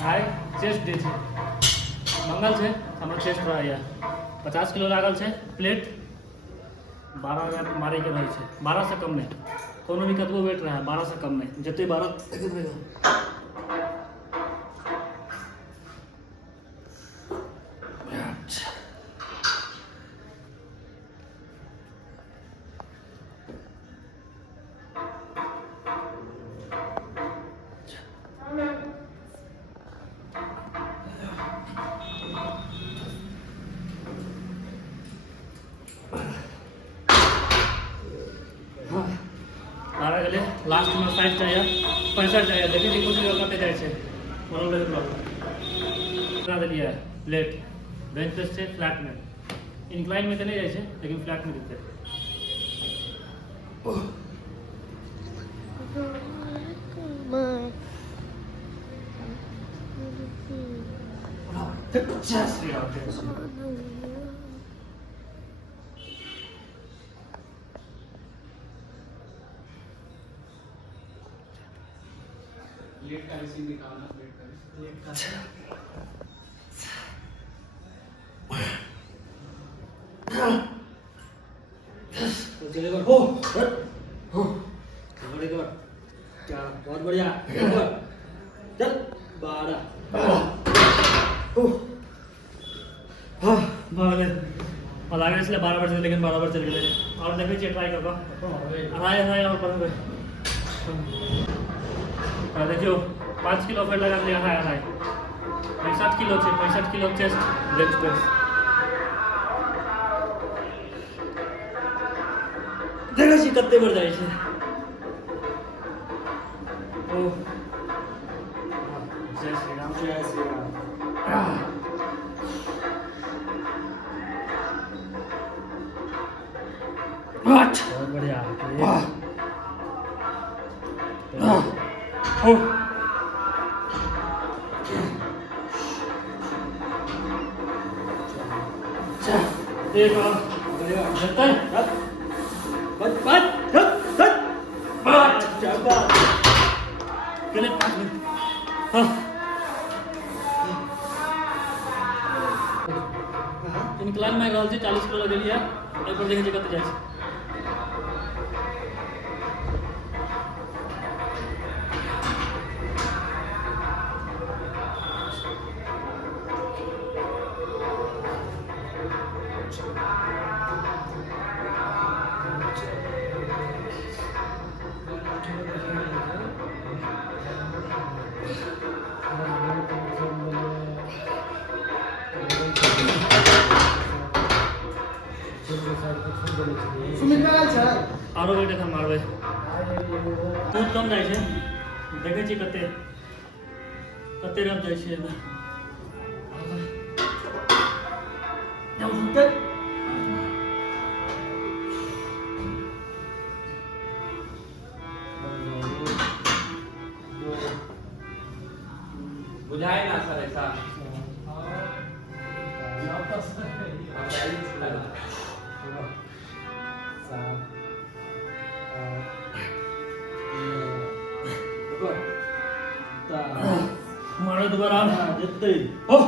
हाय chest day છે મંગલ છે આમાં ચેસ્ટ રહ્યા 50 કિલો लागल છે प्लेट 12 मारे के रहे છે 12 से कम नहीं कोनो भी कतबो वेट रहा है 12 से कम नहीं जते 12 मारा गले लास्ट में 60 चाहिए 65 चाहिए देखिए जी कुछ करते जाए छे मनोले बना दिया है प्लेट बेंच प्रेस से फ्लैट में इंक्लाइन में तो नहीं जाए छे लेकिन फ्लैट में देते लेट का रिसीव निकालना लेट का तो चलेगा हो हो बढ़ेगा क्या बहुत बढ़िया चल 12 हाँ भाग और आगे इसलिए 12 बजे लेकिन 12 बजे चल गए और देखिए ट्राई करवा आए आए और पर देखियो 5 किलो फेर लगा लिया है 65 किलो છે 65 किलो चेस्ट बेंच प्रेस देखो छी कते बढ़ जाय છે ओ जय श्री राम जय श्री राम व्हाट बहुत बढ़िया वाह Oh. एक और जता है बच बच बच बच चलता चले 5 मिनट हां इंक्लाइन में गल 40 किलो लगे लिया एक बार देखे कत जाय आरो बेटे था मारवे दूध कम जाय छे देखे छी कते कते रब जाय छे जाऊ के बुझाए ना सर ऐसा मारो दोबारा जते हो